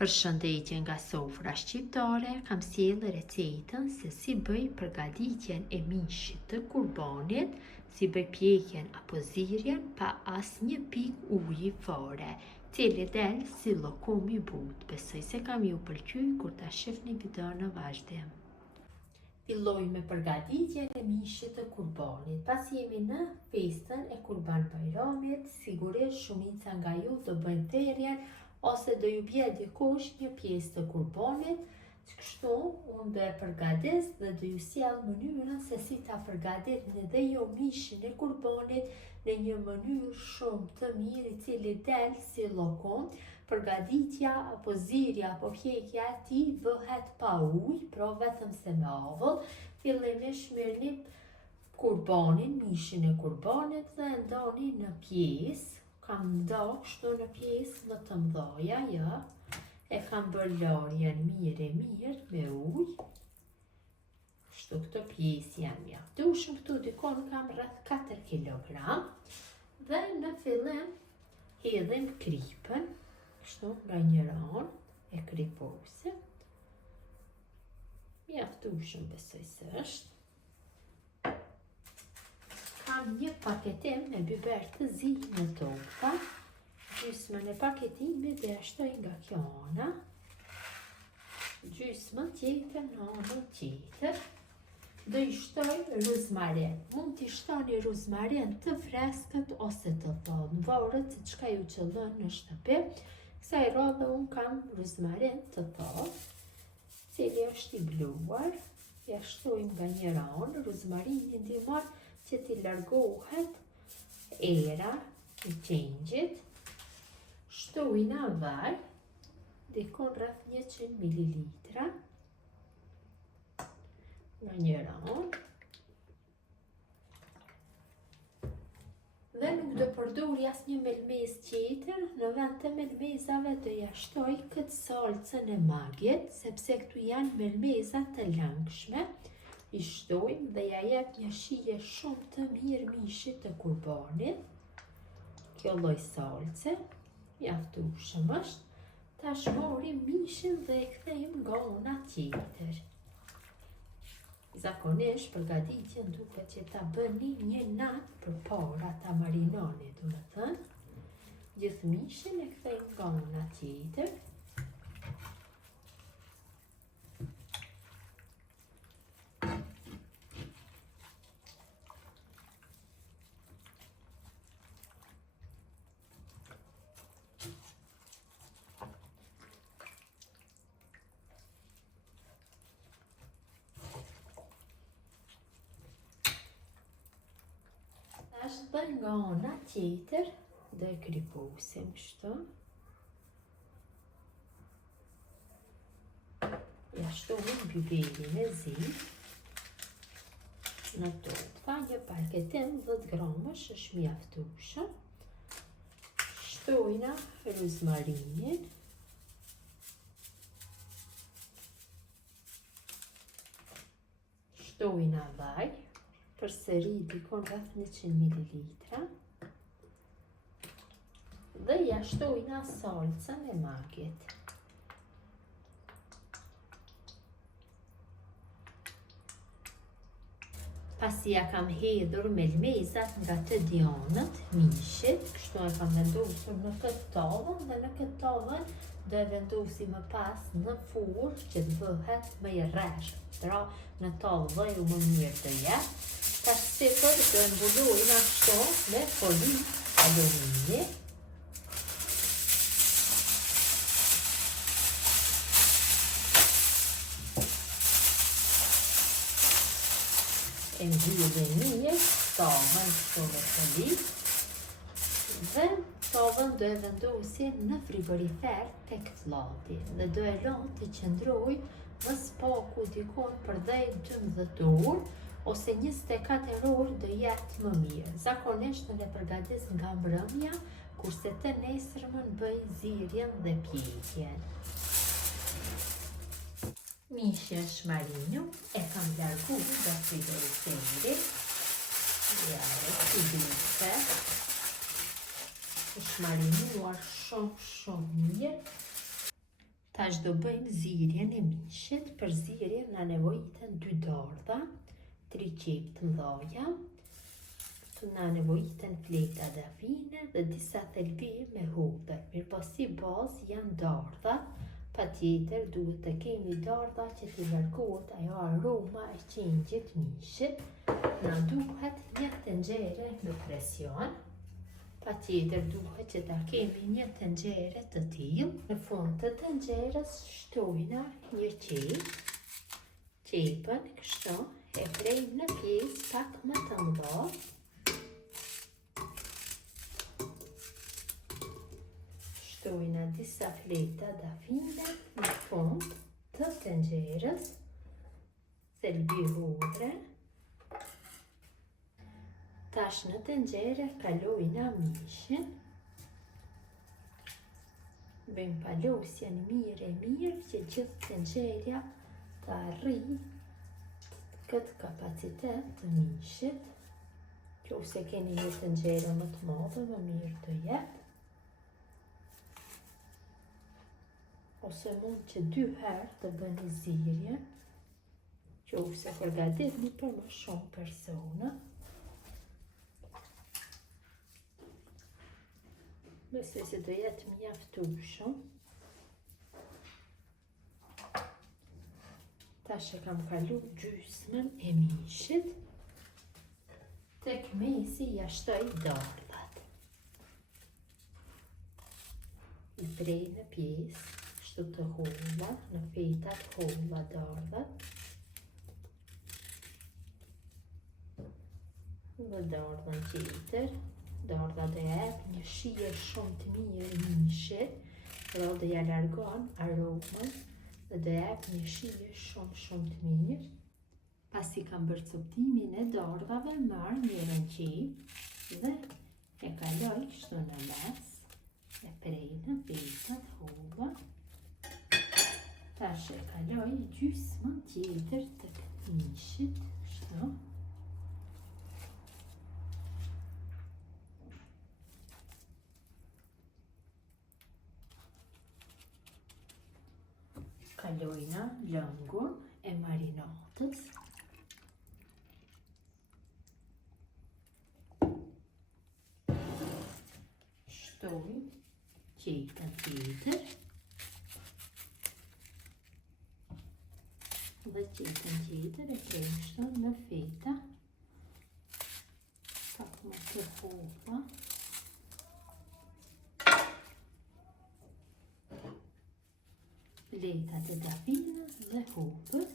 Përshëndetje nga sofra shqiptare, kam sjellë recetën se si bëj përgatitjen e mishit të kurbanit, si bëj pjekjen apo zirjen pa asnjë pikë uji fare, cili del si llokum i butë. Besoj se kam ju pëlqy kur ta shihni videon në vazhdim. Filloj me përgatitjen e mishit të kurbanit. Pas jemi në festën e Kurban Bayramit, sigurisht shumica nga ju do bëjnë therrjen ose do ju bje dikush një pjesë të kurbanit, kështu unë do e përgatis dhe do ju sjell mënyrën se si ta përgatitni dhe jo mishin e kurbanit në një mënyrë shumë të mirë, i cili del si llokom. Përgatitja apo zirja apo pjekja e tij bëhet pa ujë, pra vetëm se me avull. Fillimisht merrni kurbanin, mishin e kurbanit dhe ndani në pjesë. Kam nda kështu në pjesë më të mdhaja, ja. E kam bërë larjen mirë me ujë. Kështu këto pjesë janë mjaftueshëm, këtu dikon kam rreth 4 kg. Dhe në fillim hedhim kripën, kështu nga njëra anë e kriposim. Mjaftueshëm besoj se është. Kam një paketim me biber të zi në tokë, gjysmën e paketimit dhe ashtoj nga kjo ana, gjysmën tjetër në anën tjetër, dhe i shtoj rozmarin. Mund t'i shtoni rozmarin të freskët ose të thellë, varet se çka ju qëllon në shtëpi. Kësaj radhe unë kam rozmarin të thellë, cili është i bluar, ja shtoj nga njëra anë. Rozmarini ndihmon që t'i largohet era i qengjit. Shtojna vaj, dikon rreth 100 ml nga njëra anë. Dhe nuk do përdori asnjë melmes tjetër, në vend të melmesave do ja shtoj këtë salcën e magit, sepse këtu janë melmesa të langshme. I shtojmë dhe ja jep një shije shumë të mirë mishit të kurbanit. Kjo lloj salce mjaftueshëm është. Tash marrim mishin dhe e kthejmë nga ana tjetër. Zakonisht përgatitjen duhet që ta bëni një natë përpara, ta marinoni, gjithë mishin e kthejmë nga ana tjetër. Dhe nga ana tjetër dhe e kriposim kështu. Ja shtojmë biberin e zi në tokë, një paketim 10 gramësh është mjaftueshëm. Shtojna rozmarinin. Shtojna vaj, përsëri dikon rreth 100 ml. Dhe ja shtojna salcën e magit. Pasi ja kam hedhur melmesat nga të djanët mishit, kështu e kam vendosur në këtë tavën dhe në këtë tavën do e vendosi më pas në furrë që të bëhet më i rreshtë. Pra në tavë vëju më mirë të jetë. Tash sipër do e mbulojmë ashtu me foli alumini. E mbyllim mirë tavën kështu me foli. Dhe tavën do e vendosim në frigorifer tek fllati dhe do e lëm të qëndrojë më spaku dikon për 10-12 orë ose 24 orë do jetë më mirë. Zakonisht unë e përgatis nga mbrëmja, kurse të nesërmën bëj zirjen dhe pjekjen. Mishi është marinu, e kam larguar nga frigoriferi. Ja, e dite. Është marinuar shumë mirë. Tash do bëjmë zirjen e mishit. Për zirjen na nevojiten 2 dardha, 3 qep të mdhaja, këtu na nevojiten fleta dafine dhe disa thelbi me hudhër. Mirëpo si bazë janë dardha. Patjetër duhet të kemi dardha që t'i largohet ajo aroma e qenjit mishit. Na duhet një tenxhere në presion. Patjetër duhet që ta kemi një tenxhere të tillë. Në fund të tenxherës shtojna një qep. Qepën kështu e prejmë në pjesë pak më të mëdha. Shtojna disa fleta dafine në fund të tenxherës. Thelbi hudhre. Tash në tenxhere kalojna mishin. Bëjmë palosjen mirë që gjithë tenxherja të arrijë këtë kapacitet të mishit. Nëse keni një tenxhere më të madhe, më mirë të jetë. Ose mund që 2 herë të bëni zirje, nëse përgatitni për më shumë persona. Besoj se do jetë mjaftueshëm. Tash e kam kalu gjysmën e mishit. Tek mesi ja shtoj dardhat. I prej në pjesë, kështu të holla, në fetat holla dardhat. Dhe dardhën tjetër. Dardha dhe jep një shije shumë të mirë mishit, dhe dhe ja largon aromën dhe dhe jep një shije shumë të mirë. Pasi kam bërë coptimin e dardhave, marr njërën qep dhe e kaloj kështu në mes, e prej në fetat holla. Tash e kaloj gjysmën tjetër të mishit, kështu. Kalojna lëngun e marinatës. Shtoj qepën tjetër. Dhe qepën tjetër e kemi kështu në feta. Pak më të holla. Fletat e dafine dhe hudhër.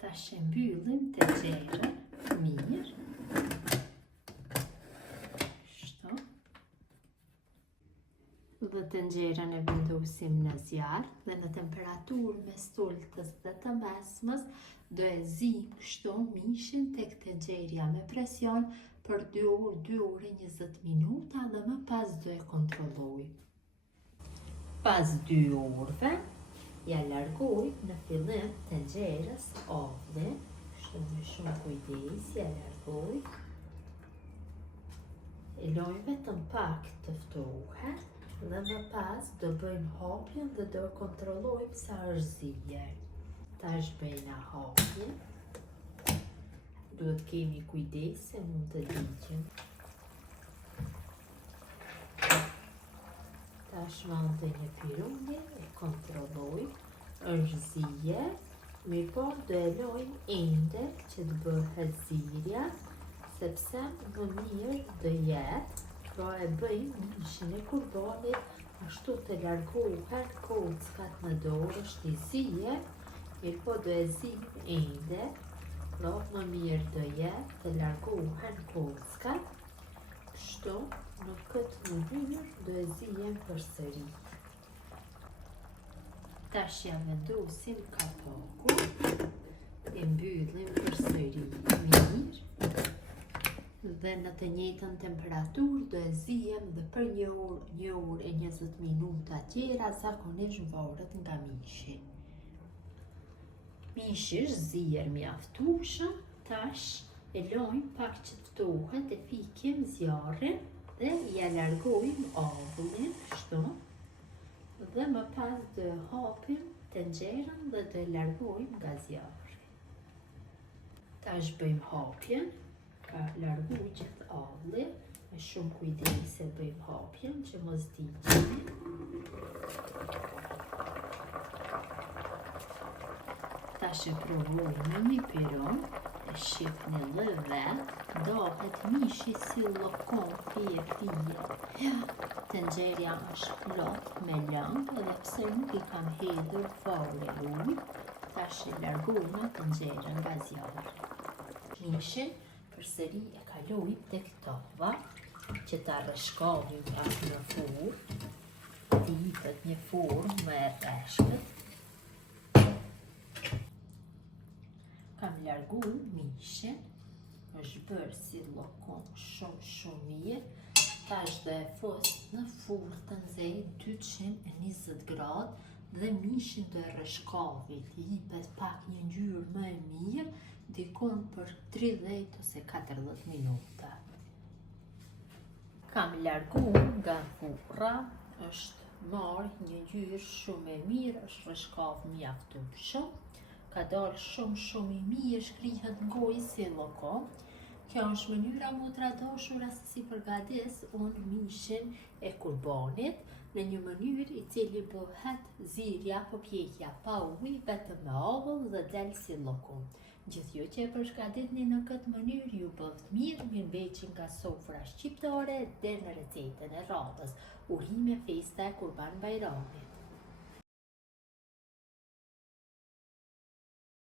Tash e mbyllim tenxherën mirë. Kështu. Dhe tenxherën e vendosim në zjarr dhe në temperaturë mes sultës dhe të mesmes do e zim kështu mishin tek tenxherja me presion për 2 orë, 2 orë e 20 minuta dhe më pas do e kontrolloj. Pas 2 orëve, ja largoj në fillim tenxherës ovnin, kështu me shumë kujdes, ja largoj. E loj vetëm pak të ftohet dhe më pas do bëjmë hapjen dhe do kontrollojmë sa është zier. Tash bëjna hapjen. Duhet kemi kujdes se mund të ligjëm. Tash mante një pirunje, e kontrolloj, është zier, mirëpo do e lojmë ende që të bëhet zirja, sepse më mirë do jetë, pra e bëjmë mishin e kurbanit, ashtu të largohen kockat në dorë, është i zier, mirëpo do e zim ende, pra më mirë do jetë të largohen kockat, kështu në këtë mënyrë do e zijem përsëri. Tash ja vendosim kapakun, e mbyllim përsëri mirë dhe në të njëjtën temperaturë do e zijem dhe për 1 orë e 20 minuta tjera, zakonisht varet nga mishi. Mishi është zier mjaftueshëm, tash e lojmë pak që të ftohet, e fikim zjarrin dhe ja largojmë avullin, kështu, dhe më pas dhe hapim tenxherën dhe dhe largojmë nga zjarri. Tash bëjmë hapjen, ka largu gjithë alli, me shumë kujdes e bëjmë hapjen që mos diqeni. Tash e provojmë në një piron, e shifni dhe vet, dohet mishi si llokon fije. Tenxherja është plot me lang edhe pse nuk I kam hedhur fare ujë, tash e largojmë tenxherën nga zjarri. Mishin përsëri e kalojmë tek tava që ta rreshkovim pak në furrë, t'i jepet një formë më e rreshkët. Kam largu mishin, është bërë si llokon shumë mirë. Tash do e fus në furrë të nxehtë 220 gradë dhe mishin do e rreshkovi, t'i jepet pak një ngjyrë më e mirë, dikon për 30 ose 40 minuta. Kam largu nga furra, është marrë një ngjyrë shumë e mirë, është rreshkov mjaftueshëm. Ka dalë shumë I mirë, shkrihet n'gojë si llokon. Kjo është mënyra motra dashura se si përgatis unë mishin e kurbanit në një mënyrë I cili bëhet zirja apo pjekja pa ujë, vetëm me avull dhe del si llokon. Gjithë ju që e përshkatitni në këtë mënyrë ju bëft mirë, mirëmbëjtje nga sofra shqiptare deri në recetën e radhës. Urime festa e Kurban Bajramit.